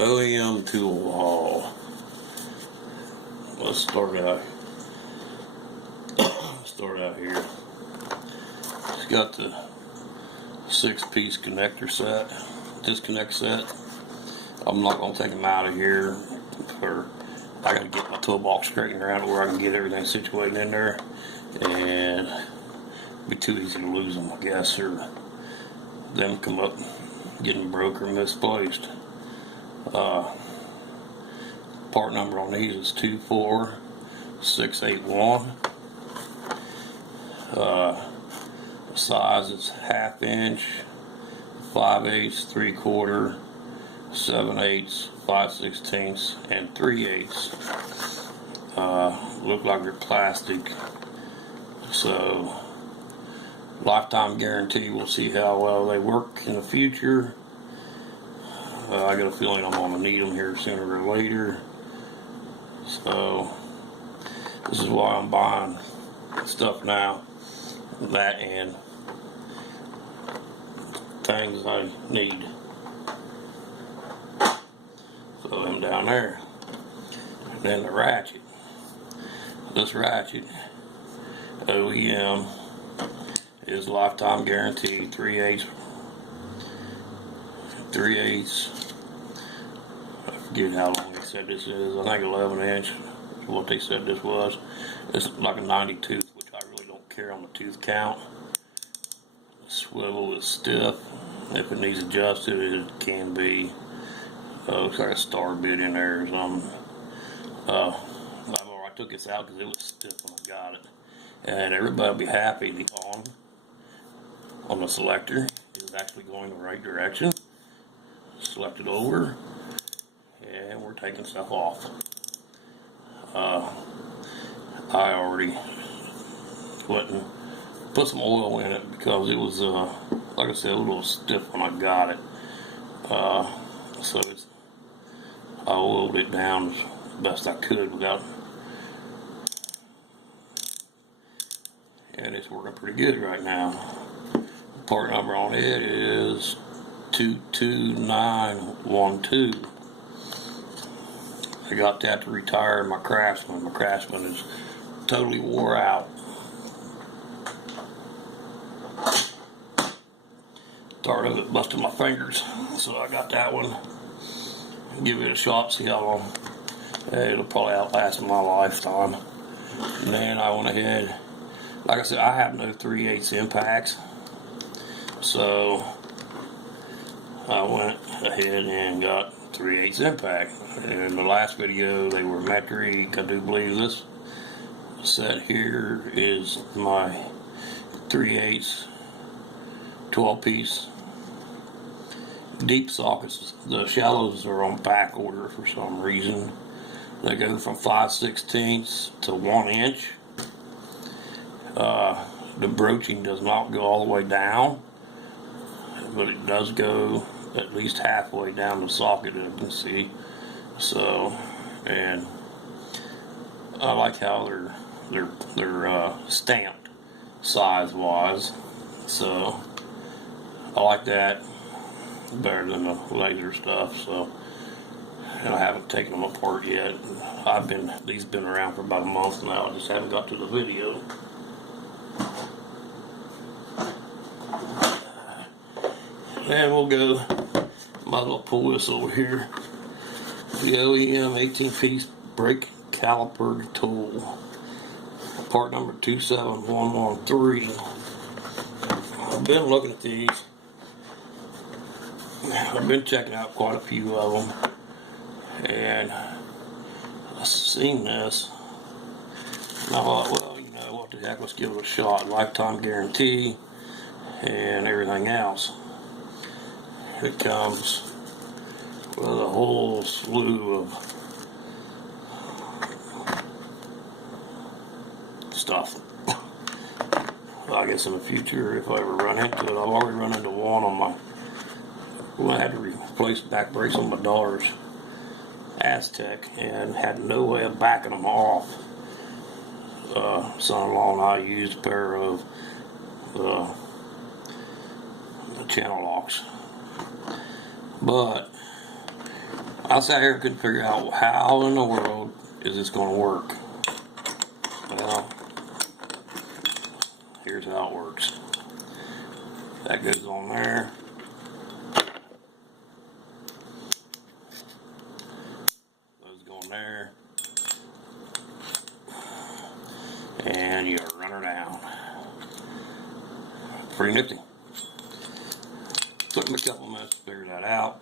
OEM Tool haul. Let's start out here. It's got the 6-piece connector set, disconnect set. I'm not going to take them out of here. I got to get my toolbox straightened around where I can get everything situated in there, and it'd be too easy to lose them, I guess, or them come up getting broke or misplaced. Part number on these is 24681. Size is 1/2 inch, 5/8, 3/4, 7/8, 5/16, and 3/8. Look like they're plastic, so lifetime guarantee. We'll see how well they work in the future. I got a feeling I'm going to need them here sooner or later. So this is why I'm buying stuff now. That and things I need. Throw them down there. And then the ratchet. This ratchet, OEM, is lifetime guarantee, 3/8. I forget how long they said this is. I think 11 inch is what they said this was. It's like a 90 tooth, which I really don't care on the tooth count. The swivel is stiff. If it needs adjusted, it can be. Looks like a star bit in there or something. I took this out because it was stiff when I got it. And everybody will be happy the on the selector is actually going the right direction. Select it over, and we're taking stuff off. I already put some oil in it because it was, like I said, a little stiff when I got it. So I oiled it down as best I could without, and it's working pretty good right now. Part number on it is 22912. I got that to retire my Craftsman. My Craftsman is totally wore out. Tired of it busting my fingers, so I got that one. Give it a shot, see how long. It'll probably outlast my lifetime. And then I went ahead, like I said, I have no 3/8 impacts, so I went ahead and got 3/8 impact. In the last video they were metric. I do believe this set here is my 3/8 12-piece deep sockets. The shallows are on back order for some reason. They go from 5/16 to 1 inch. The broaching does not go all the way down, but it does go at least halfway down the socket, as you can see. So, and I like how they're stamped size wise. So I like that better than the laser stuff. So, and I haven't taken them apart yet. These been around for about a month now. I just haven't got to the video. And we'll go, might as well pull this over here. The OEM 18-piece brake caliper tool. Part number 27113. I've been looking at these. I've been checking out quite a few of them. And I've seen this. And I thought, well, you know, what the heck, let's give it a shot. Lifetime guarantee and everything else. It comes with a whole slew of stuff. I guess in the future, if I ever run into it, I've already run into one on my, when I had to replace back brakes on my daughter's Aztec and had no way of backing them off. Son-in-law and I used a pair of the channel locks. But I sat here and couldn't figure out how in the world is this going to work. Well, here's how it works. That goes on there. Those go on there. And you run her down. Pretty nifty. Took me a couple minutes to figure that out.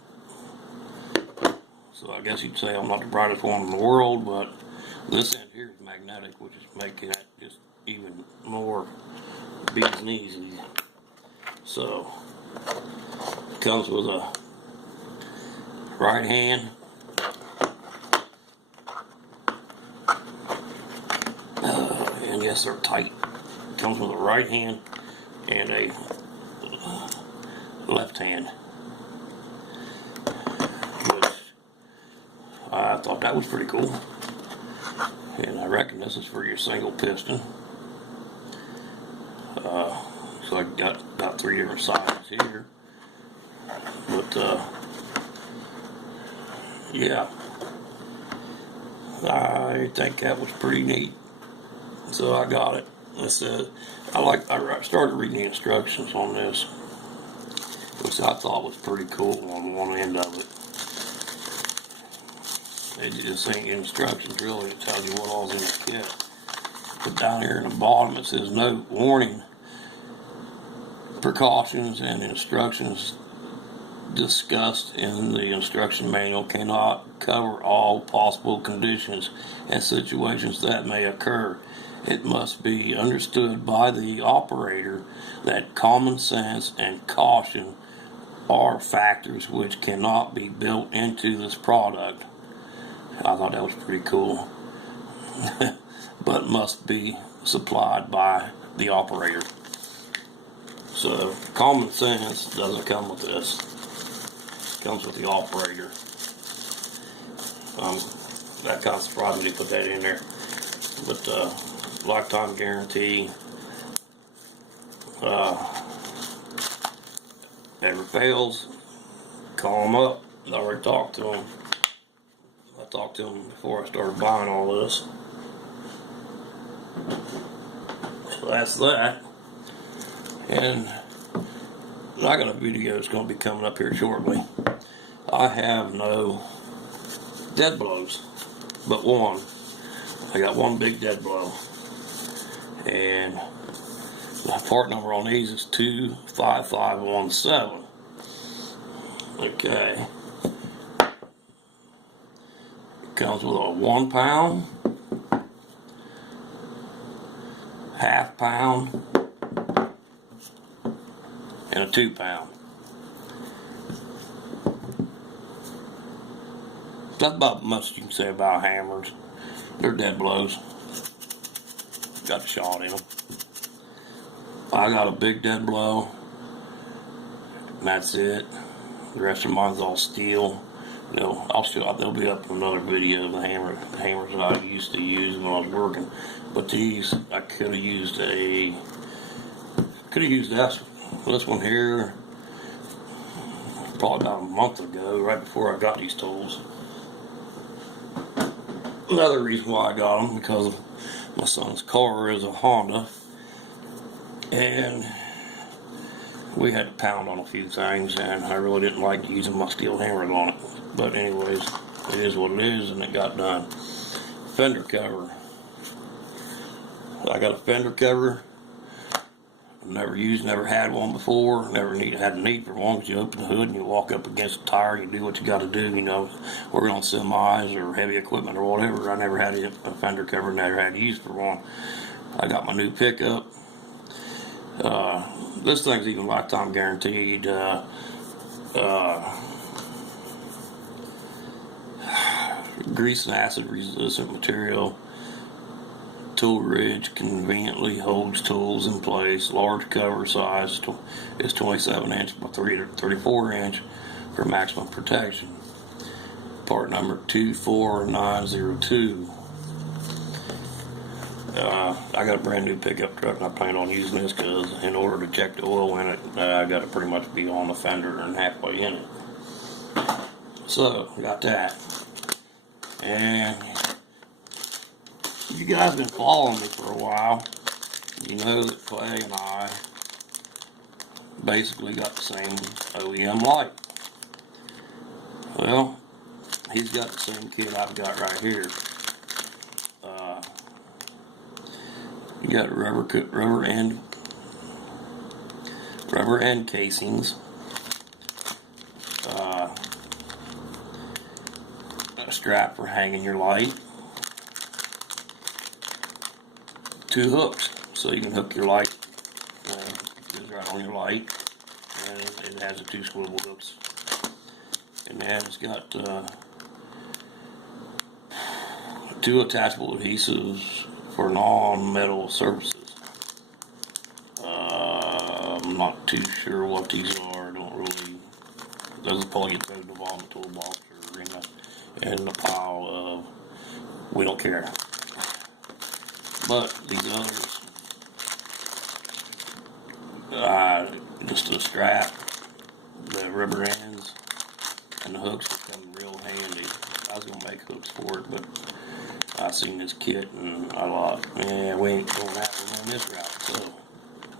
So I guess you'd say I'm not the brightest one in the world, but this end here is magnetic, which is making that just even more bees knees easy. So it comes with a right hand. And yes, they're tight. It comes with a right hand and a left hand. Which I thought that was pretty cool. And I reckon this is for your single piston. So I got 3 different sizes here. But yeah, I think that was pretty neat. So I got it. I started reading the instructions on this, which I thought was pretty cool on one end of it. They just ain't instructions really. It tells you what all's in the kit. But down here in the bottom it says note, warning, precautions and instructions discussed in the instruction manual cannot cover all possible conditions and situations that may occur. It must be understood by the operator that common sense and caution are factors which cannot be built into this product. I thought that was pretty cool. But must be supplied by the operator. So common sense doesn't come with this. It comes with the operator. That kind of surprised me to put that in there. But lifetime guarantee. Never fails. Call them up. I already talked to them. I talked to them before I started buying all this. So that's that. And I got a video that's going to be coming up here shortly. I have no dead blows, but one. I got one big dead blow. And the part number on these is 25517. Okay. It comes with a 1 pound, half pound, and a 2 pound. That's about much you can say about hammers. They're dead blows. Got a shot in them. I got a big dead blow. And that's it. The rest of mine's all steel. They'll be up in another video of the hammers that I used to use when I was working. But these, I could have used this one here probably about a month ago, right before I got these tools. Another reason why I got them, because my son's car is a Honda, and we had to pound on a few things, and I really didn't like using my steel hammers on it. But anyways, it is what it is, and it got done. Fender cover. I got a fender cover. Never had one before. Had a need for one, because you open the hood and you walk up against the tire and you do what you got to do. Working on semis or heavy equipment or whatever. I never had a fender cover, never had use for one. I got my new pickup. This thing's even lifetime guaranteed. Grease and acid resistant material. Tool ridge conveniently holds tools in place. Large cover size is 27 inch by 34 inch for maximum protection. Part number 24902. I got a brand new pickup truck, and I plan on using this because in order to check the oil in it, I got to pretty much be on the fender and halfway in it. So, got that. And if you guys been following me for a while, you know that Clay and I basically got the same OEM light. Well, he's got the same kit I've got right here. You got rubber end casings. A strap for hanging your light. 2 hooks, so you can hook your light. It goes right on your light, and it has the 2 swivel hooks. And then it's got 2 attachable adhesives for non-metal surfaces. I'm not too sure what these are. Don't really. Those will probably get thrown in the bottom of the toolbox or in the pile of. We don't care. But these others, just the strap, the rubber ends, and the hooks come real handy. I was gonna make hooks for it, but I seen this kit and I thought, man, we ain't gonna have to run this route. So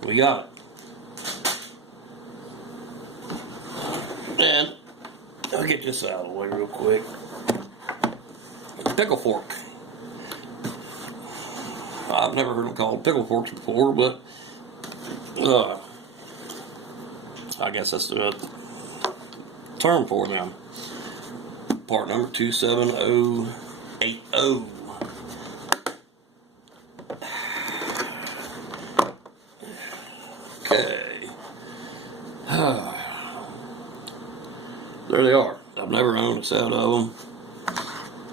we got it. And I'll get this out of the way real quick. Pickle fork. I've never heard them called pickle forks before, but I guess that's the term for them. Part number 27080. Okay. There they are. I've never owned a set of them.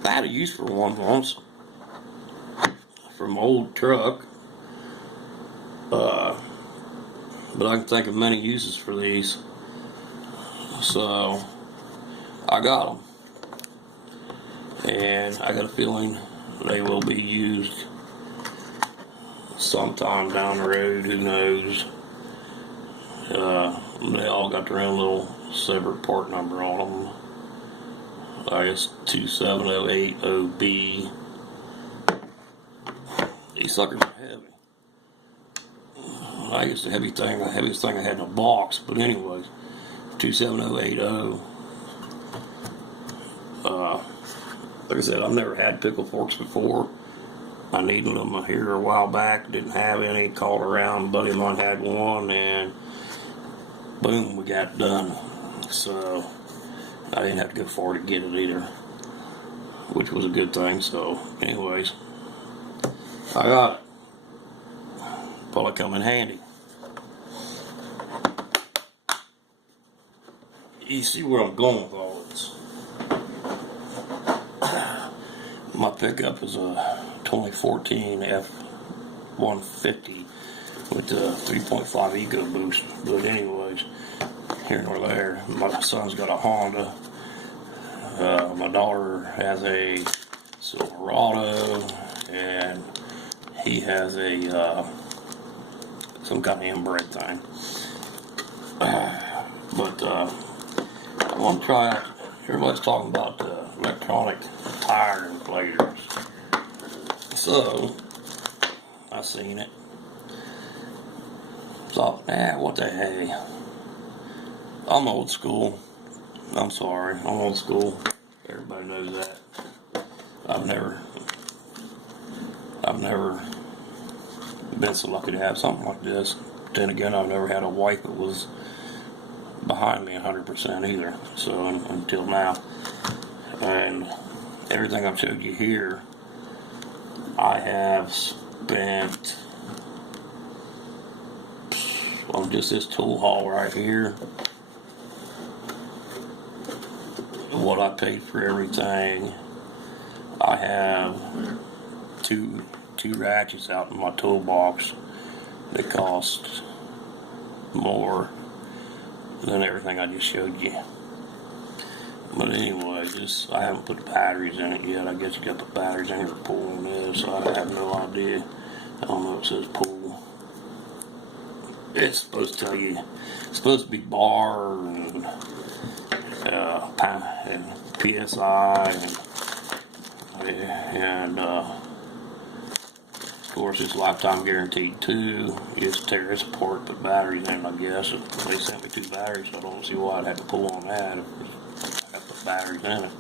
I had a use for one once. From an old truck. But I can think of many uses for these. So I got them. And I got a feeling they will be used sometime down the road, who knows. They all got their own little separate part number on them. I guess 27080B. These suckers are heavy. I guess the heaviest thing I had in a box, but anyways, 27080. Like I said, I've never had pickle forks before. I needed them here a while back. Didn't have any. Called around. A buddy of mine had one, and boom, we got it done. So I didn't have to go far to get it either, which was a good thing. So, anyways, I got it. Probably come in handy. You see where I'm going with all this. My pickup is a 2014 F-150 with the 3.5 Eco Boost. But anyways, here nor there, my son's got a Honda. My daughter has a Silverado, and he has a some kind of inbred thing. But I want to try. Everybody's talking about the electronic tire inflators. So I seen it. Thought, what the hey? I'm old school. I'm sorry, I'm old school. Everybody knows that. I've never been so lucky to have something like this. Then again, I've never had a wife that was behind me 100% either. So until now, and everything I've showed you here, I have spent on just this tool haul right here. What I paid for everything. I have two ratchets out in my toolbox that cost more than everything I just showed you. But anyway, I haven't put the batteries in it yet. I guess you got the batteries in here to pull on this. I have no idea. I don't know if it says pull. It's supposed to tell you. It's supposed to be bar and and PSI, and of course it's lifetime guaranteed too. You just tear this apart, put batteries in, I guess. They sent me 2 batteries, so I don't see why I'd have to pull on that if I put batteries in it.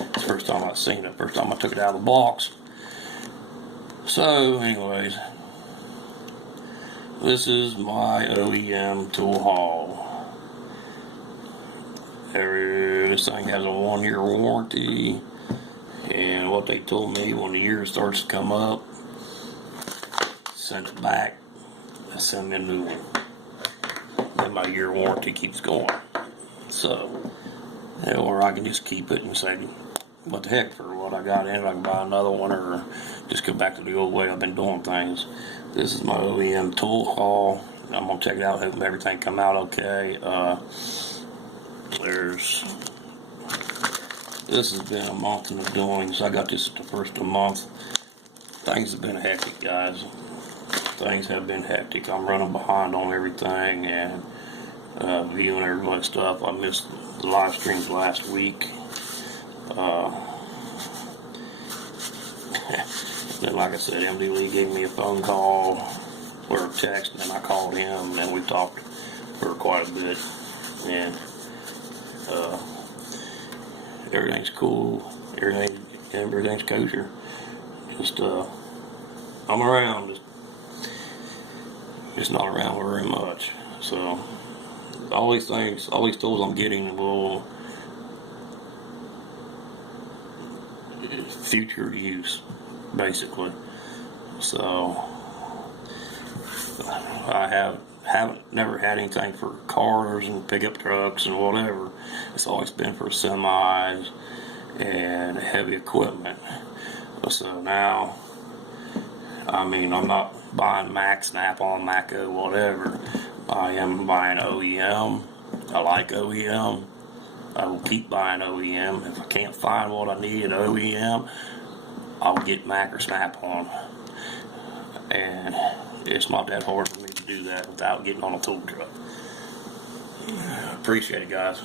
It's the first time I've seen it, first time I took it out of the box. So anyways, this is my OEM tool haul. This thing has a 1-year warranty, and what they told me, when the year starts to come up, send it back and send me a new one. Then my year warranty keeps going. So, or I can just keep it and say, what the heck, for what I got in it, I can buy another one, or just go back to the old way I've been doing things. This is my OEM tool haul. I'm gonna check it out, hope everything come out okay. This has been a month in the doings. I got this at the first of the month. Things have been hectic, guys. Things have been hectic. I'm running behind on everything and viewing everybody's stuff. I missed the live streams last week. Then, like I said, MD Lee gave me a phone call or a text, and then I called him, and we talked for quite a bit. And everything's cool. Everything's kosher. Just I'm around, just not around very much. So all these tools I'm getting will future use, basically. So I haven't never had anything for cars and pickup trucks and whatever. It's always been for semis and heavy equipment. So now, I mean, I'm not buying Mac, Snap-on, Maco, whatever. I am buying OEM. I like OEM. I will keep buying OEM. If I can't find what I need at OEM, I'll get Mac or Snap-on. And it's not that hard for me to do that without getting on a tool truck. Appreciate it, guys.